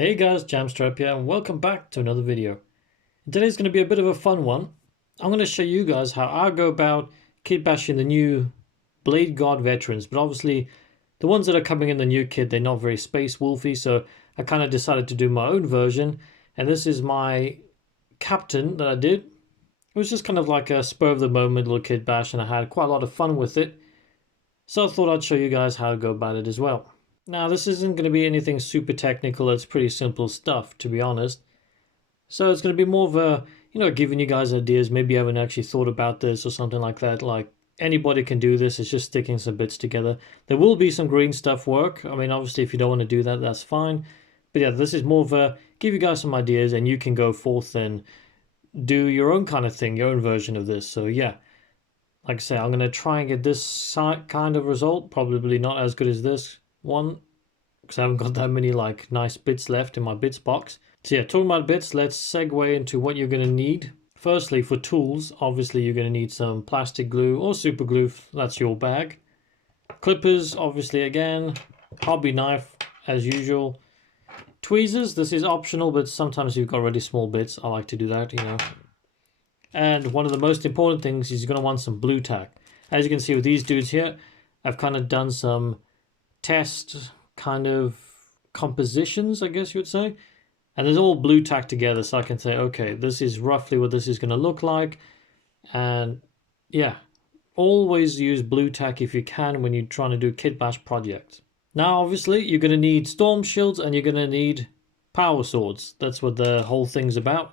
Hey guys, Jamstrap here and welcome back to another video. Today's going to be a bit of a fun one. I'm going to show you guys how I go about kitbashing the new Bladeguard veterans, but obviously the ones that are coming in the new kit, they're not very space wolfy, so I kind of decided to do my own version, and this is my captain that I did. It was just kind of like a spur of the moment little kitbash, and I had quite a lot of fun with it, so I thought I'd show you guys how to go about it as well. Now, this isn't going to be anything super technical. It's pretty simple stuff, to be honest. So it's going to be more of a, giving you guys ideas. Maybe you haven't actually thought about this or something like that. Like, anybody can do this. It's just sticking some bits together. There will be some green stuff work. I mean, obviously, if you don't want to do that, that's fine. But yeah, this is more of a, give you guys some ideas and you can go forth and do your own kind of thing, your own version of this. So yeah, like I say, I'm going to try and get this kind of result. Probably not as good as this one, because I haven't got that many like nice bits left in my bits box. So yeah, talking about bits, let's segue into what you're going to need. Firstly, for tools, obviously you're going to need some plastic glue or super glue, if that's your bag. Clippers, obviously again, hobby knife as usual. Tweezers, this is optional, but sometimes you've got really small bits. I like to do that, And one of the most important things is you're going to want some blue tack. As you can see with these dudes here, I've kind of done some test kind of compositions, I guess you would say, and there's all blue tack together, so I can say, okay, this is roughly what this is going to look like. And yeah, always use blue tack if you can when you're trying to do kitbash projects. Now obviously you're going to need storm shields and you're going to need power swords. That's what the whole thing's about.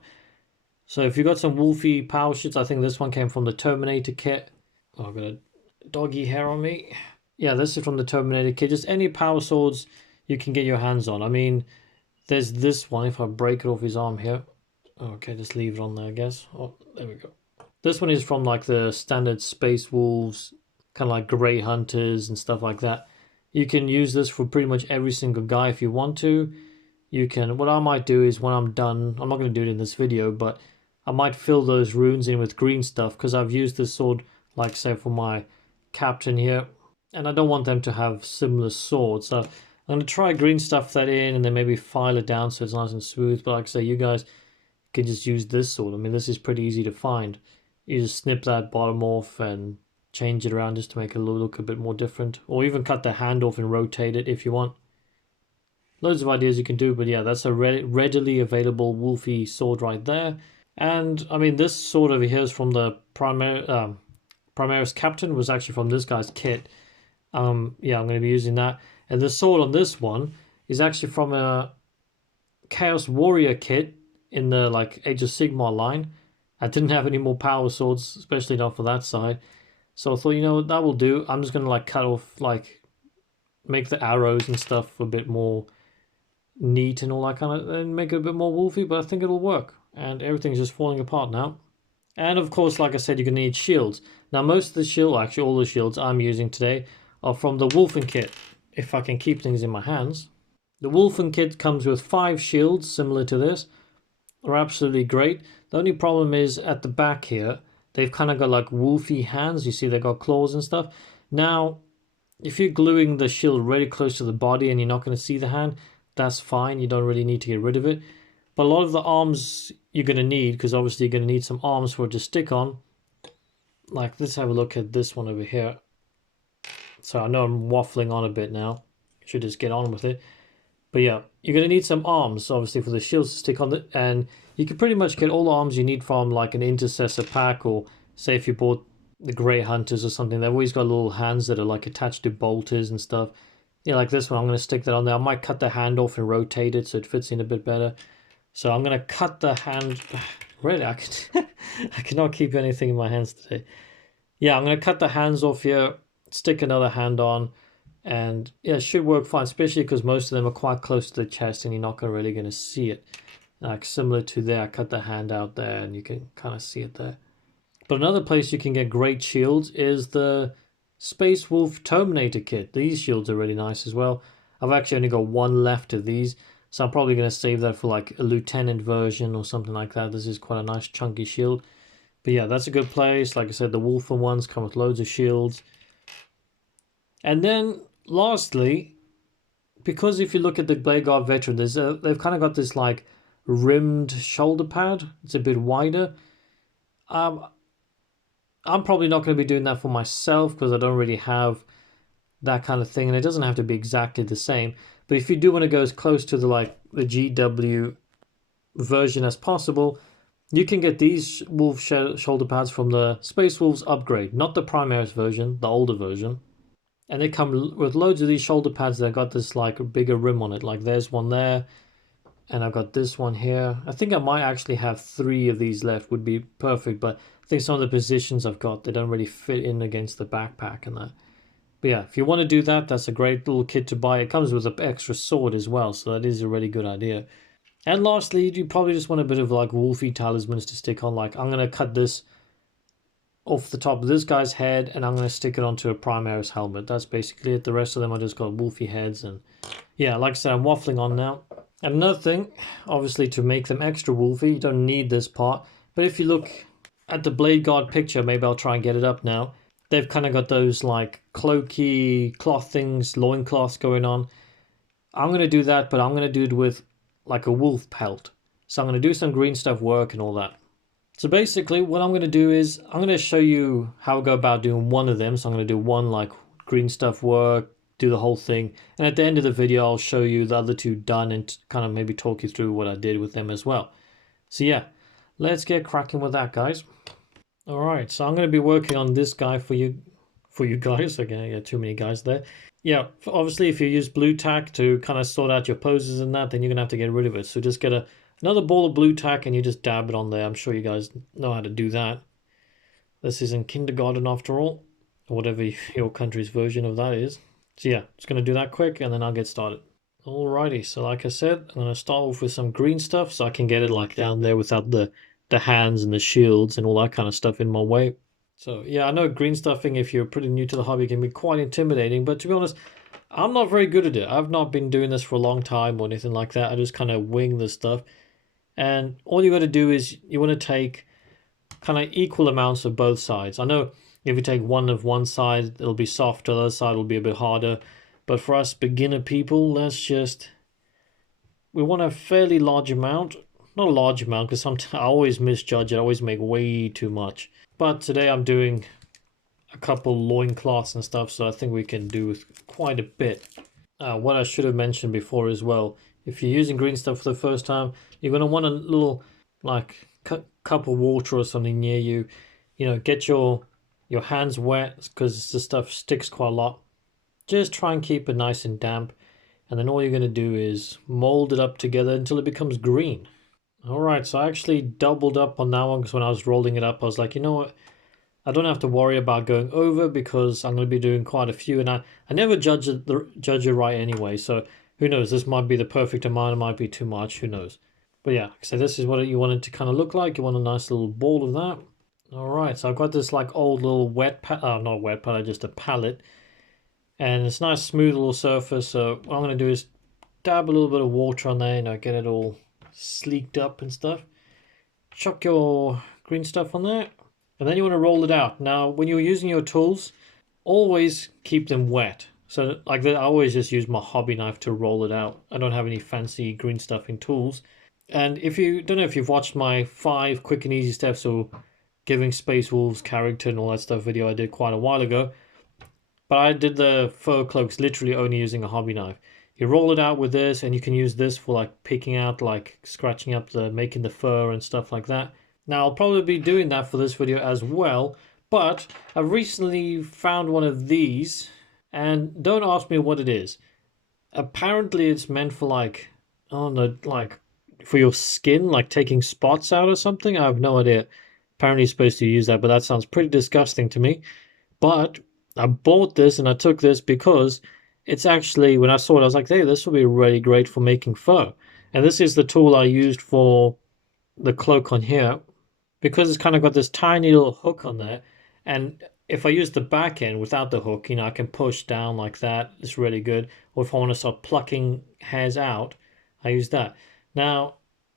So if you've got some wolfy power shields, I think this one came from the Terminator kit. Oh, I've got a doggy hair on me. Yeah, this is from the Terminator kit. Just any power swords you can get your hands on. I mean, there's this one. If I break it off his arm here. Okay, just leave it on there, I guess. Oh, there we go. This one is from like the standard Space Wolves, kind of like Grey Hunters and stuff like that. You can use this for pretty much every single guy if you want to. You can, what I might do is when I'm done, I'm not going to do it in this video, but I might fill those runes in with green stuff because I've used this sword, like say for my captain here. And I don't want them to have similar swords. So I'm going to try green stuff that in and then maybe file it down so it's nice and smooth. But like I say, you guys can just use this sword. I mean, this is pretty easy to find. You just snip that bottom off and change it around just to make it look a bit more different. Or even cut the hand off and rotate it if you want. Loads of ideas you can do, but yeah, that's a readily available wolfy sword right there. And I mean, this sword over here is from the Primaris Captain, was actually from this guy's kit. Yeah, I'm going to be using that. And the sword on this one is actually from a Chaos Warrior kit in the like Age of Sigmar line. I didn't have any more power swords, especially not for that side. So I thought, you know what, that will do. I'm just going to like cut off, like make the arrows and stuff a bit more neat and all that kind of, and make it a bit more wolfy, but I think it'll work. And everything's just falling apart now. And of course, like I said, you're going to need shields. Now, most of the shield, actually all the shields I'm using today are from the Wolfen kit, if I can keep things in my hands. The Wolfen kit comes with 5 shields, similar to this. They're absolutely great. The only problem is at the back here, they've kind of got like wolfy hands. You see they've got claws and stuff. Now, if you're gluing the shield really close to the body and you're not going to see the hand, that's fine. You don't really need to get rid of it. But a lot of the arms you're going to need, because obviously you're going to need some arms for it to stick on. Like, let's have a look at this one over here. So I know I'm waffling on a bit now. Should just get on with it. But yeah, you're going to need some arms, obviously, for the shields to stick on it. And you can pretty much get all the arms you need from like an Intercessor pack, or say if you bought the Grey Hunters or something, they've always got little hands that are like attached to bolters and stuff. Yeah, like this one, I'm going to stick that on there. I might cut the hand off and rotate it so it fits in a bit better. So I'm going to cut the hand. Really, I cannot keep anything in my hands today. Yeah, I'm going to cut the hands off here, stick another hand on, and yeah, it should work fine, especially because most of them are quite close to the chest and you're not really going to see it. Like similar to there, I cut the hand out there and you can kind of see it there. But another place you can get great shields is the Space Wolf Terminator kit. These shields are really nice as well. I've actually only got one left of these, so I'm probably going to save that for like a lieutenant version or something like that. This is quite a nice chunky shield. But yeah, that's a good place. Like I said, the Wolfen ones come with loads of shields. And then lastly, because if you look at the Bladeguard veteran, they've kind of got this like rimmed shoulder pad. It's a bit wider. I'm probably not going to be doing that for myself because I don't really have that kind of thing, and it doesn't have to be exactly the same. But if you do want to go as close to the GW version as possible, you can get these wolf shoulder pads from the Space Wolves upgrade, not the Primaris version, the older version. And they come with loads of these shoulder pads that got this like bigger rim on it. Like there's one there, and I've got this one here. I think I might actually have 3 of these left, would be perfect, but I think some of the positions I've got, they don't really fit in against the backpack and that. But yeah, if you want to do that, that's a great little kit to buy. It comes with an extra sword as well, so that is a really good idea. And lastly, you probably just want a bit of like wolfy talismans to stick on. Like I'm going to cut this off the top of this guy's head, and I'm going to stick it onto a Primaris helmet. That's basically it. The rest of them I just got wolfy heads. And yeah, like I said, I'm waffling on now. And another thing, obviously to make them extra wolfy, you don't need this part. But if you look at the Bladeguard picture, maybe I'll try and get it up now. They've kind of got those like cloaky cloth things, loincloths going on. I'm going to do that, but I'm going to do it with like a wolf pelt. So I'm going to do some green stuff work and all that. So basically what I'm going to do is I'm going to show you how I go about doing one of them. So I'm going to do one like green stuff work, do the whole thing. And at the end of the video, I'll show you the other 2 done and kind of maybe talk you through what I did with them as well. So yeah, let's get cracking with that, guys. All right, so I'm going to be working on this guy for you guys. Okay, yeah, too many guys there. Yeah, obviously if you use blue tack to kind of sort out your poses and that, then you're going to have to get rid of it. So just get another ball of blue tack and you just dab it on there. I'm sure you guys know how to do that. This is in kindergarten after all, or whatever your country's version of that is. So yeah, just going to do that quick and then I'll get started. Alrighty, so like I said, I'm going to start off with some green stuff so I can get it like down there without the hands and the shields and all that kind of stuff in my way. So yeah, I know green stuffing, if you're pretty new to the hobby, can be quite intimidating, but to be honest, I'm not very good at it. I've not been doing this for a long time or anything like that. I just kind of wing this stuff. And all you got to do is you want to take kind of equal amounts of both sides. I know if you take one of one side, it'll be softer, the other side will be a bit harder. But for us beginner people, we want a fairly large amount. Not a large amount, because I always misjudge it. I always make way too much. But today I'm doing a couple loincloths and stuff, so I think we can do with quite a bit. What I should have mentioned before as well, if you're using green stuff for the first time, you're going to want a little like cup of water or something near you. You know, get your hands wet, because the stuff sticks quite a lot. Just try and keep it nice and damp. And then all you're going to do is mold it up together until it becomes green. Alright, so I actually doubled up on that one, because when I was rolling it up, I was like, you know what? I don't have to worry about going over, because I'm going to be doing quite a few. And I never judge it right anyway. So who knows? This might be the perfect amount. It might be too much. Who knows? But yeah, so this is what you want it to kind of look like. You want a nice little ball of that. Alright, so I've got this like old little not wet palette, just a palette. And it's a nice smooth little surface. So what I'm going to do is dab a little bit of water on there, get it all sleeked up and stuff. Chuck your green stuff on there, and then you want to roll it out. Now when you're using your tools, always keep them wet. So like that, I always just use my hobby knife to roll it out. I don't have any fancy green stuffing tools. And if you don't know if you've watched my 5 quick and easy steps or giving Space Wolves character and all that stuff video I did quite a while ago, but I did the fur cloaks literally only using a hobby knife. You roll it out with this, and you can use this for like picking out, like scratching up making the fur and stuff like that. Now I'll probably be doing that for this video as well, but I recently found one of these, and don't ask me what it is. Apparently it's meant for like, oh no, like for your skin, like taking spots out or something. I have no idea. Apparently you're supposed to use that, but that sounds pretty disgusting to me. But I bought this and I took this because it's actually, when I saw it, I was like, hey, this will be really great for making fur. And this is the tool I used for the cloak on here, because it's kind of got this tiny little hook on there. And if I use the back end without the hook, I can push down like that. It's really good. Or if I want to start plucking hairs out, I use that. Now,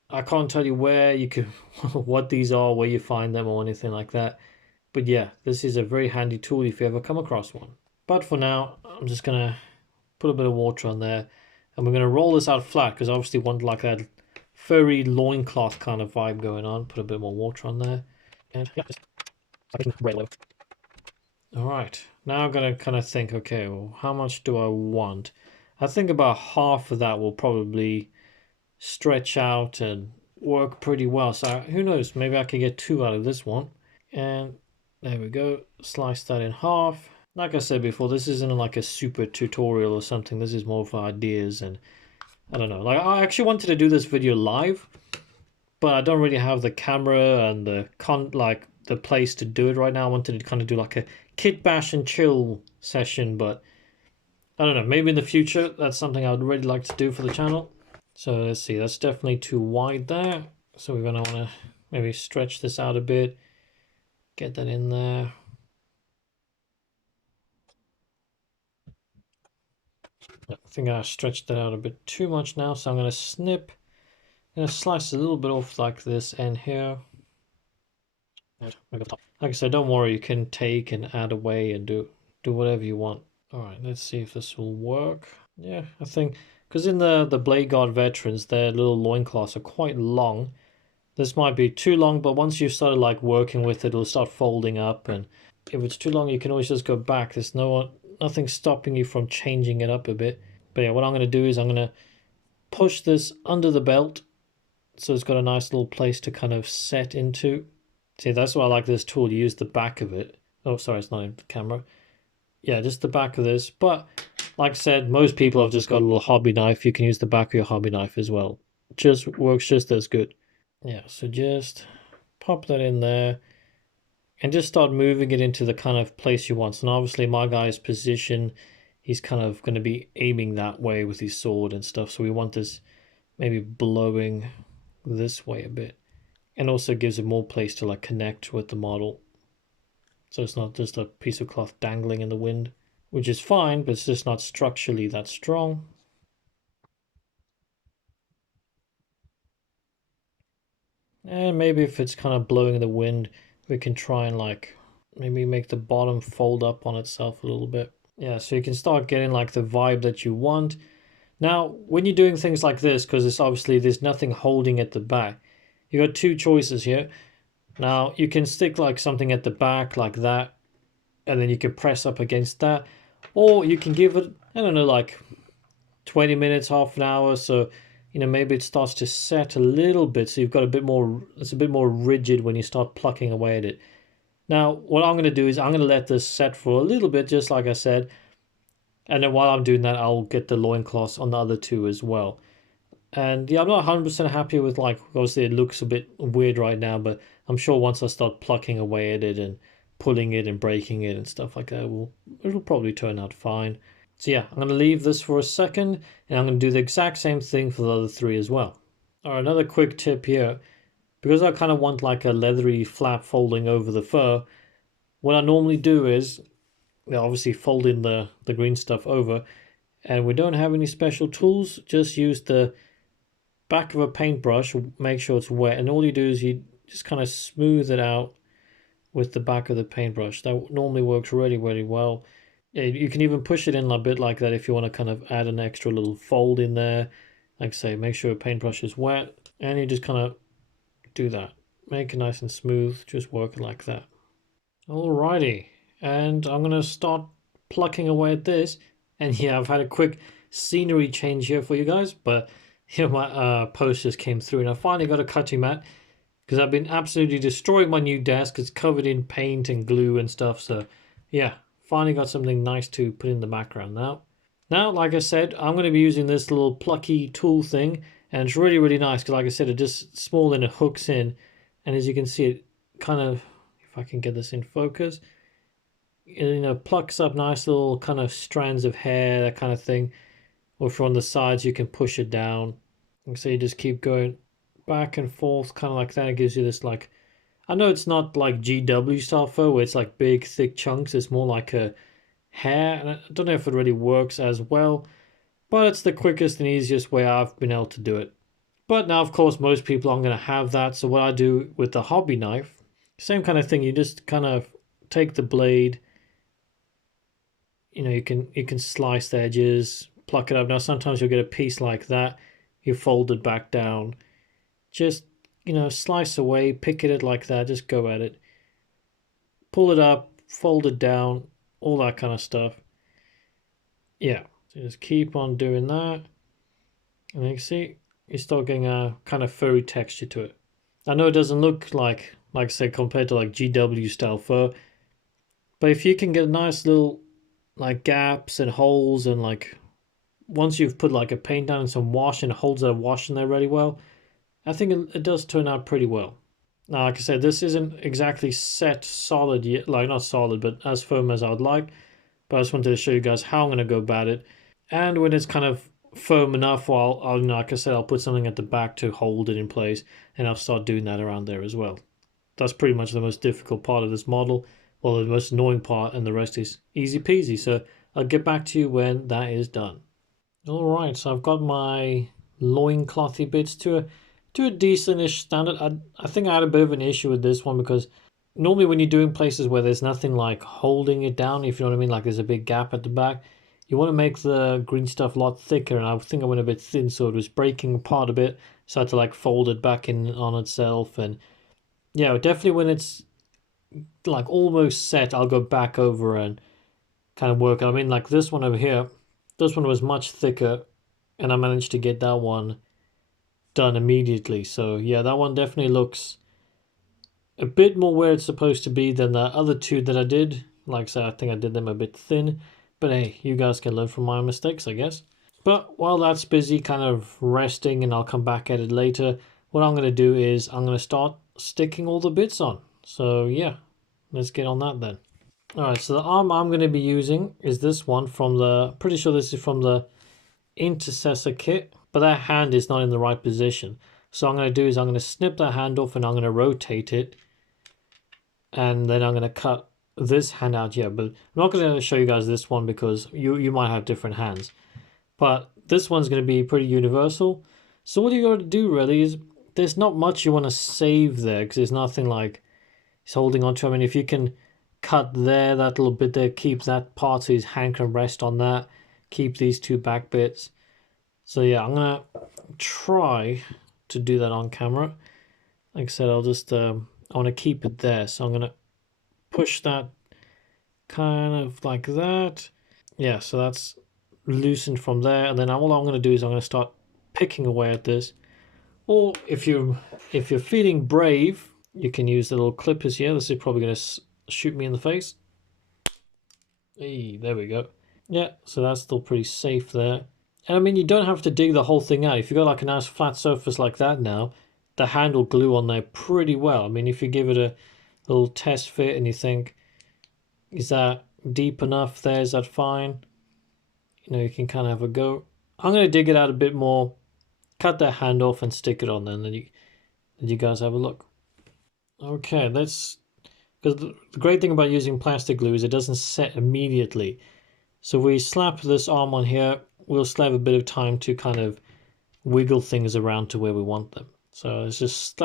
I can't tell you where you can, what these are, where you find them or anything like that. But yeah, this is a very handy tool if you ever come across one. But for now, I'm just going to put a bit of water on there. And we're going to roll this out flat because I obviously want like that furry loincloth kind of vibe going on. Put a bit more water on there. And yeah, just all right, now I'm going to kind of think, okay, well, how much do I want? I think about half of that will probably stretch out and work pretty well. So who knows, maybe I can get 2 out of this one. And there we go, slice that in half. Like I said before, this isn't like a super tutorial or something. This is more for ideas, and I don't know. Like, I actually wanted to do this video live, but I don't really have the camera and the place to do it right now. I wanted to kind of do like a Kitbash and chill session, but I don't know. Maybe in the future, that's something I would really like to do for the channel. So let's see. That's definitely too wide there. So we're gonna want to maybe stretch this out a bit. Get that in there. I think I stretched that out a bit too much now, so I'm going to snip. I'm going to slice a little bit off like this end here. Like I said, don't worry, you can take and add away and do whatever you want. All right, let's see if this will work. Yeah, I think, because in the Bladeguard veterans, their little loincloths are quite long. This might be too long, but once you've started like working with it, it'll start folding up, and if it's too long, you can always just go back. There's nothing stopping you from changing it up a bit. But yeah, what I'm going to do is I'm going to push this under the belt so it's got a nice little place to kind of set into. See, that's why I like this tool. You use the back of it. Oh, sorry, it's not in the camera. Yeah, just the back of this. But like I said, most people have just got a little hobby knife. You can use the back of your hobby knife as well. Just works just as good. Yeah, so just pop that in there and just start moving it into the kind of place you want. So now obviously my guy's position, he's kind of going to be aiming that way with his sword and stuff. So we want this maybe blowing this way a bit. And also gives it more place to like connect with the model. So it's not just a piece of cloth dangling in the wind, which is fine, but it's just not structurally that strong. And maybe if it's kind of blowing in the wind, we can try and like maybe make the bottom fold up on itself a little bit. Yeah, so you can start getting like the vibe that you want. Now, when you're doing things like this, because it's obviously there's nothing holding at the back, you got 2 choices here. Now, you can stick like something at the back like that, and then you can press up against that. Or you can give it, I don't know, like 20 minutes, half an hour. So, you know, maybe it starts to set a little bit. So you've got a bit more, it's a bit more rigid when you start plucking away at it. Now, what I'm going to do is I'm going to let this set for a little bit, just like I said. And then while I'm doing that, I'll get the loincloths on the other 2 as well. And yeah, I'm not 100% happy with, like, obviously it looks a bit weird right now, but I'm sure once I start plucking away at it and pulling it and breaking it and stuff like that, it'll probably turn out fine. So yeah, I'm going to leave this for a second, and I'm going to do the exact same thing for the other 3 as well. All right, another quick tip here. Because I kind of want like a leathery flap folding over the fur, what I normally do is, obviously fold in the green stuff over, and we don't have any special tools, just use the back of a paintbrush, make sure it's wet, and all you do is you just kind of smooth it out with the back of the paintbrush. That normally works really, really well. Yeah, you can even push it in a bit like that if you want to kind of add an extra little fold in there. Like I say, make sure your paintbrush is wet, and you just kind of do that. Make it nice and smooth, just work it like that. Alrighty, and I'm going to start plucking away at this. And yeah, I've had a quick scenery change here for you guys, but here my post just came through, and I finally got a cutting mat because I've been absolutely destroying my new desk. It's covered in paint and glue and stuff. So yeah, finally got something nice to put in the background now. Now, like I said, I'm going to be using this little plucky tool thing, and it's really, really nice because, like I said, it just small and it hooks in, and as you can see, it kind of, if I can get this in focus, you know, plucks up nice little kind of strands of hair, that kind of thing. Or from the sides, you can push it down. And so you just keep going back and forth, kind of like that. It gives you this, like, I know it's not like GW style fur where it's like big, thick chunks. It's more like a hair. And I don't know if it really works as well, but it's the quickest and easiest way I've been able to do it. But now, of course, most people aren't going to have that. So what I do with the hobby knife, same kind of thing. You just kind of take the blade. You know, you can slice the edges, pluck it up. Now sometimes you'll get a piece like that, you fold it back down. Just, you know, slice away, pick at it like that, just go at it. Pull it up, fold it down, all that kind of stuff. Yeah, so just keep on doing that. And you can see, you start getting a kind of furry texture to it. I know it doesn't look like I said, compared to like GW style fur, but if you can get nice little like gaps and holes, and like once you've put like a paint down and some wash and it holds that wash in there really well, I think it does turn out pretty well. Now, like I said, this isn't exactly set solid yet, like not solid, but as firm as I would like. But I just wanted to show you guys how I'm going to go about it. And when it's kind of firm enough, well, I'll, like I said, I'll put something at the back to hold it in place, and I'll start doing that around there as well. That's pretty much the most difficult part of this model, or the most annoying part, and the rest is easy peasy. So I'll get back to you when that is done. Alright, so I've got my loinclothy bits to a decent-ish standard. I think I had a bit of an issue with this one because normally when you're doing places where there's nothing like holding it down, if you know what I mean, like there's a big gap at the back, you want to make the green stuff a lot thicker, and I think I went a bit thin, so it was breaking apart a bit, so I had to like fold it back in on itself. And yeah, definitely when it's like almost set, I'll go back over and kind of work. I mean, like this one over here, this one was much thicker, and I managed to get that one done immediately. So yeah, that one definitely looks a bit more where it's supposed to be than the other two that I did. Like I said, I think I did them a bit thin, but hey, you guys can learn from my mistakes, I guess. But while that's busy kind of resting, and I'll come back at it later, what I'm going to do is I'm going to start sticking all the bits on. So yeah, let's get on that then. Alright, so the arm I'm going to be using is this one from the, pretty sure this is from the Intercessor kit, but that hand is not in the right position. So what I'm going to do is I'm going to snip that hand off, and I'm going to rotate it, and then I'm going to cut this hand out here. But I'm not going to show you guys this one because you might have different hands, but this one's going to be pretty universal. So what you got to do really is, there's not much you want to save there because there's nothing like he's holding on to. I mean, if you can cut there, that little bit there, keep that part so his hand can rest on that, keep these two back bits. So yeah, I'm gonna try to do that on camera. Like I said, I'll just I want to keep it there, so I'm gonna push that kind of like that. Yeah, so that's loosened from there, and then all I'm gonna do is I'm gonna start picking away at this. Or if you're feeling brave, you can use the little clippers here. This is probably gonna shoot me in the face. Hey, there we go. Yeah, so that's still pretty safe there. And I mean, you don't have to dig the whole thing out. If you've got like a nice flat surface like that now, the hand will glue on there pretty well. I mean, if you give it a little test fit and you think, is that deep enough there? Is that fine? You know, you can kind of have a go. I'm going to dig it out a bit more, cut that hand off and stick it on there, and then you guys have a look. Okay, that's... because the great thing about using plastic glue is it doesn't set immediately. So we slap this arm on here, we'll still have a bit of time to kind of wiggle things around to where we want them. So let's just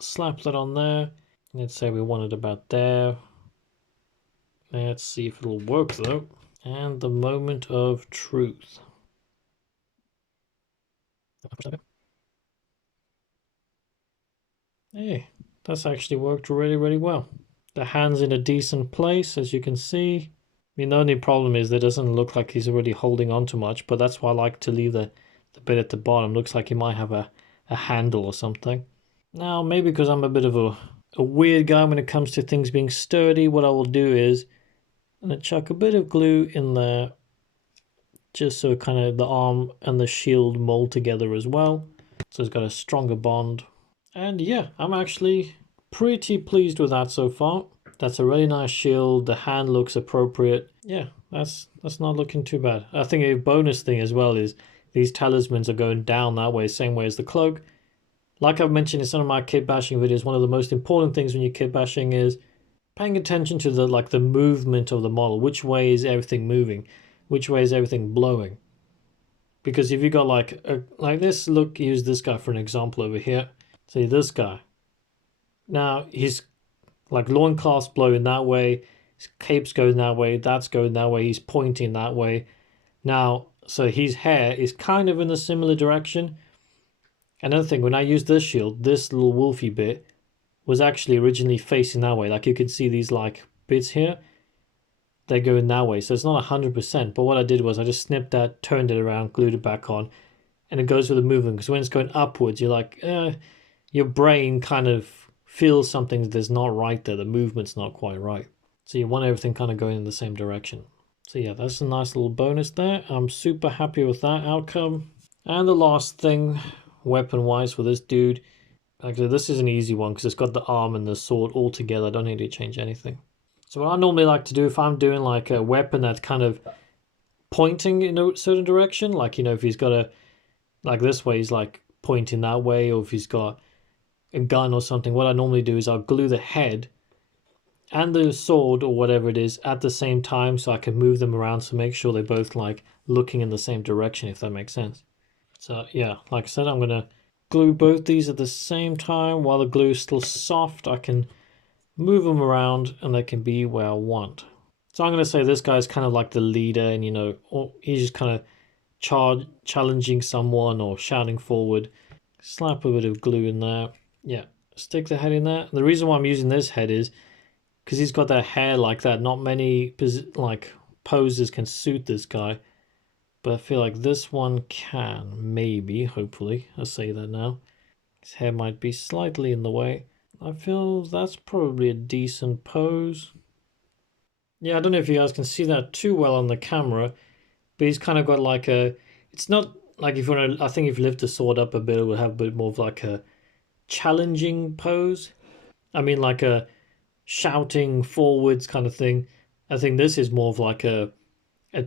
slap that on there. Let's say we want it about there. Let's see if it'll work though. And the moment of truth. Hey, that's actually worked really, really well. The hand's in a decent place, as you can see. I mean, the only problem is that it doesn't look like he's already holding on to much, but that's why I like to leave the bit at the bottom. Looks like he might have a handle or something. Now, maybe because I'm a bit of a weird guy when it comes to things being sturdy, what I will do is I'm going to chuck a bit of glue in there, just so kind of the arm and the shield mold together as well. So it's got a stronger bond. And yeah, I'm actually pretty pleased with that so far. That's a really nice shield. The hand looks appropriate. Yeah, that's not looking too bad. I think a bonus thing as well is these talismans are going down that way, same way as the cloak. Like I've mentioned in some of my kit bashing videos, one of the most important things when you're kit bashing is paying attention to the movement of the model. Which way is everything moving? Which way is everything blowing? Because if you got like this, look, use this guy for an example over here. See this guy. Now he's like loincloth's blowing that way, his cape's going that way, that's going that way, he's pointing that way. Now, So his hair is kind of in a similar direction. Another thing, when I used this shield, this little wolfy bit was actually originally facing that way. Like you can see these like bits here, they go in that way. So it's not 100%, but what I did was I just snipped that, turned it around, glued it back on, and it goes with the movement. Because when it's going upwards, you're like, your brain kind of feels something that's not right there. The movement's not quite right. So you want everything kind of going in the same direction. So yeah, that's a nice little bonus there. I'm super happy with that outcome. And the last thing, weapon-wise for this dude, actually this is an easy one because it's got the arm and the sword all together. I don't need to change anything. So what I normally like to do if I'm doing like a weapon that's kind of pointing in a certain direction, like, you know, if he's got a, like this way, he's like pointing that way, or if he's got a gun or something, what I normally do is I'll glue the head and the sword or whatever it is at the same time so I can move them around to make sure they're both like looking in the same direction, if that makes sense. So yeah, like I said, I'm going to glue both these at the same time. While the glue is still soft, I can move them around and they can be where I want. So I'm going to say this guy's kind of like the leader, and, you know, or he's just kind of challenging someone or shouting forward. Slap a bit of glue in there. Yeah, stick the head in there. The reason why I'm using this head is because he's got that hair like that. Not many like poses can suit this guy, but I feel like this one can, maybe, hopefully. I say that now. His hair might be slightly in the way. I feel that's probably a decent pose. Yeah, I don't know if you guys can see that too well on the camera, but he's kind of got like a, it's not like, if you want to, I think if you lift the sword up a bit, it would have a bit more of like a challenging pose. I mean, like a shouting forwards kind of thing. I think this is more of like a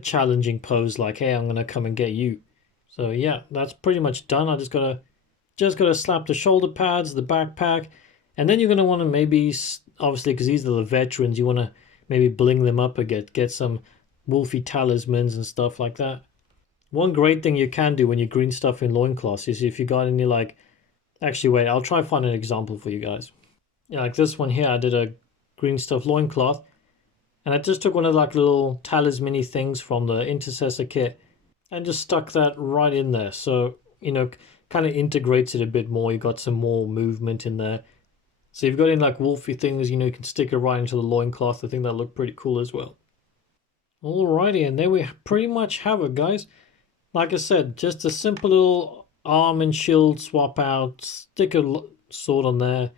challenging pose, like, hey, I'm gonna come and get you. So yeah, that's pretty much done. I just gotta slap the shoulder pads, the backpack, and then you're gonna want to maybe, obviously, because these are the veterans, you want to maybe bling them up a bit, get some wolfy talismans and stuff like that. One great thing you can do when you green stuff in loincloths is if you got any, like, actually wait, I'll try find an example for you guys. Yeah, like this one here, I did a green stuff loincloth, and I just took one of like little talisman-y things from the intercessor kit and just stuck that right in there. So, you know, kind of integrates it a bit more. You got some more movement in there. So you've got in like wolfy things, you know, you can stick it right into the loincloth. I think that looked pretty cool as well. Alrighty, and there we pretty much have it, guys. Like I said, just a simple little arm and shield swap out, stick a sword on there.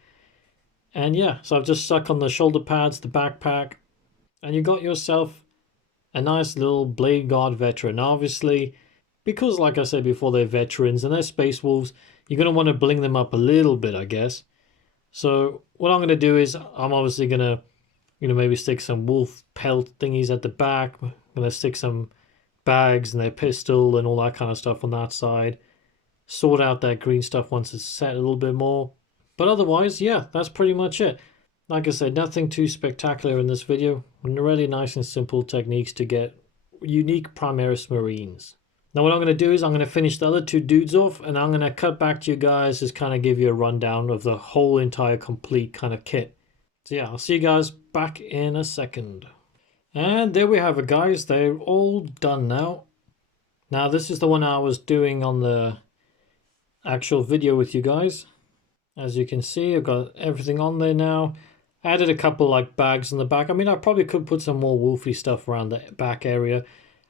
And yeah, so I've just stuck on the shoulder pads, the backpack, and you got yourself a nice little Bladeguard veteran. Obviously, because like I said before, they're veterans and they're space wolves, you're going to want to bling them up a little bit, I guess. So what I'm going to do is I'm obviously going to, you know, maybe stick some wolf pelt thingies at the back. I'm going to stick some bags and their pistol and all that kind of stuff on that side. Sort out that green stuff once it's set a little bit more. But otherwise, yeah, that's pretty much it. Like I said, nothing too spectacular in this video. Really nice and simple techniques to get unique Primaris Marines. Now what I'm going to do is I'm going to finish the other two dudes off, and I'm going to cut back to you guys, just kind of give you a rundown of the whole entire complete kind of kit. So yeah, I'll see you guys back in a second. And there we have it, guys. They're all done now. Now this is the one I was doing on the actual video with you guys. As you can see, I've got everything on there now. I added a couple like bags in the back. I mean, I probably could put some more wolfy stuff around the back area.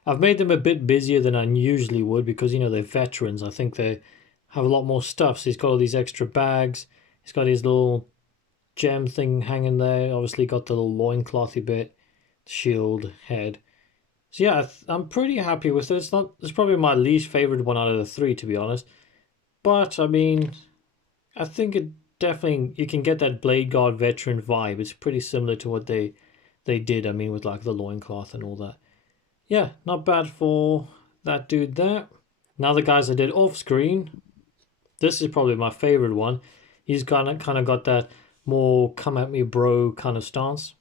I've made them a bit busier than I usually would because, you know, they're veterans. I think they have a lot more stuff. So he's got all these extra bags. He's got his little gem thing hanging there. Obviously got the little loinclothy bit, shield, head. So yeah, I'm pretty happy with it. It's probably my least favorite one out of the three, to be honest. But I mean, I think it definitely, you can get that Bladeguard veteran vibe. It's pretty similar to what they did, I mean, with like the loincloth and all that. Yeah, not bad for that dude there. Now the guys I did off screen, this is probably my favorite one. He's kind of got that more come at me bro kind of stance.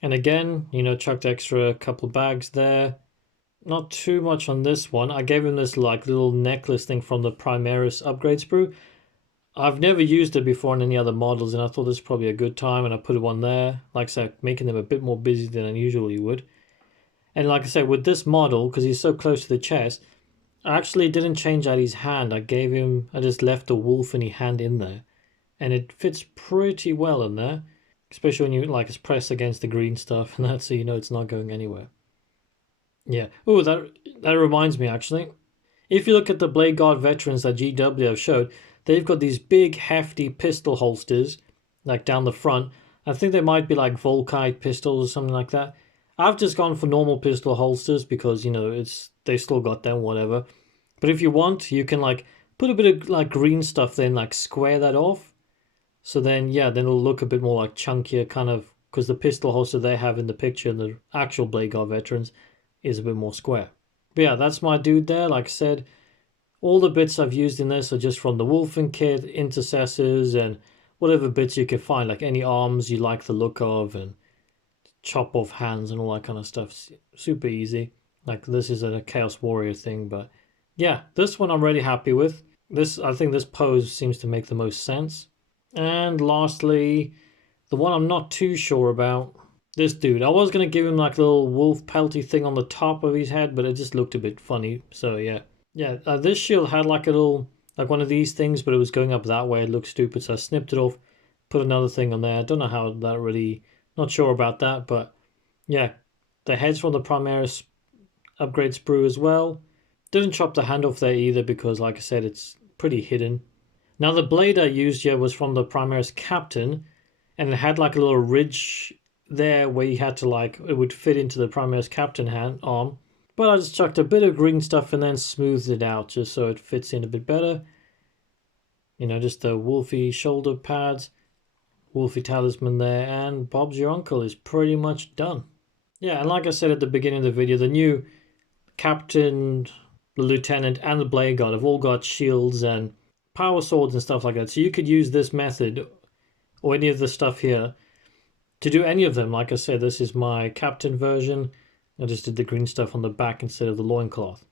And again, you know, chucked extra couple bags there. Not too much on this one. I gave him this like little necklace thing from the Primaris upgrade sprue. I've never used it before in any other models, and I thought this was probably a good time, and I put one there. Like I said, making them a bit more busy than I usually would. And like I said, with this model, because he's so close to the chest, I actually didn't change out his hand. I just left the wolf-y hand in there. And it fits pretty well in there. Especially when you, like, it's pressed against the green stuff and that, so you know it's not going anywhere. Yeah. Oh, that reminds me, actually. If you look at the Bladeguard veterans that GW have showed, they've got these big, hefty pistol holsters, like down the front. I think they might be like Volkite pistols or something like that. I've just gone for normal pistol holsters because, you know, they still got them, whatever. But if you want, you can like put a bit of like green stuff then, like square that off. So then, yeah, then it'll look a bit more like chunkier, kind of, because the pistol holster they have in the picture, the actual Bladeguard veterans, is a bit more square. But yeah, that's my dude there. Like I said, all the bits I've used in this are just from the Wolfen kit, intercessors, and whatever bits you can find, like any arms you like the look of, and chop off hands and all that kind of stuff. Super easy. Like this is a Chaos Warrior thing, but yeah, this one I'm really happy with. I think this pose seems to make the most sense. And lastly, the one I'm not too sure about, this dude. I was going to give him like a little wolf pelty thing on the top of his head, but it just looked a bit funny. So yeah. Yeah, this shield had like a little, like one of these things, but it was going up that way. It looked stupid, so I snipped it off, put another thing on there. I don't know how that really, not sure about that, but yeah. The head's from the Primaris upgrade sprue as well. Didn't chop the hand off there either because, like I said, it's pretty hidden. Now the blade I used here was from the Primaris Captain, and it had like a little ridge there where you had to like, it would fit into the Primaris Captain arm. But I just chucked a bit of green stuff and then smoothed it out just so it fits in a bit better. You know, just the wolfy shoulder pads, wolfy talisman there, and Bob's your uncle is pretty much done. Yeah, and like I said at the beginning of the video, the new captain, the lieutenant, and the Bladeguard have all got shields and power swords and stuff like that. So you could use this method or any of the stuff here to do any of them. Like I said, this is my captain version. I just did the green stuff on the back instead of the loincloth.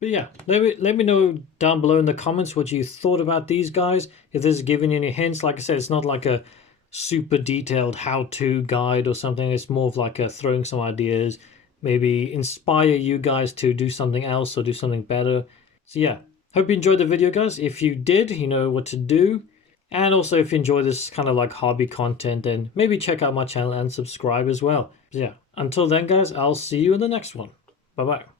But yeah, let me know down below in the comments what you thought about these guys. If this is giving you any hints, like I said, it's not like a super detailed how-to guide or something. It's more of like a throwing some ideas, maybe inspire you guys to do something else or do something better. So yeah, hope you enjoyed the video, guys. If you did, you know what to do. And also, if you enjoy this kind of like hobby content, then maybe check out my channel and subscribe as well. So yeah, until then, guys, I'll see you in the next one. Bye-bye.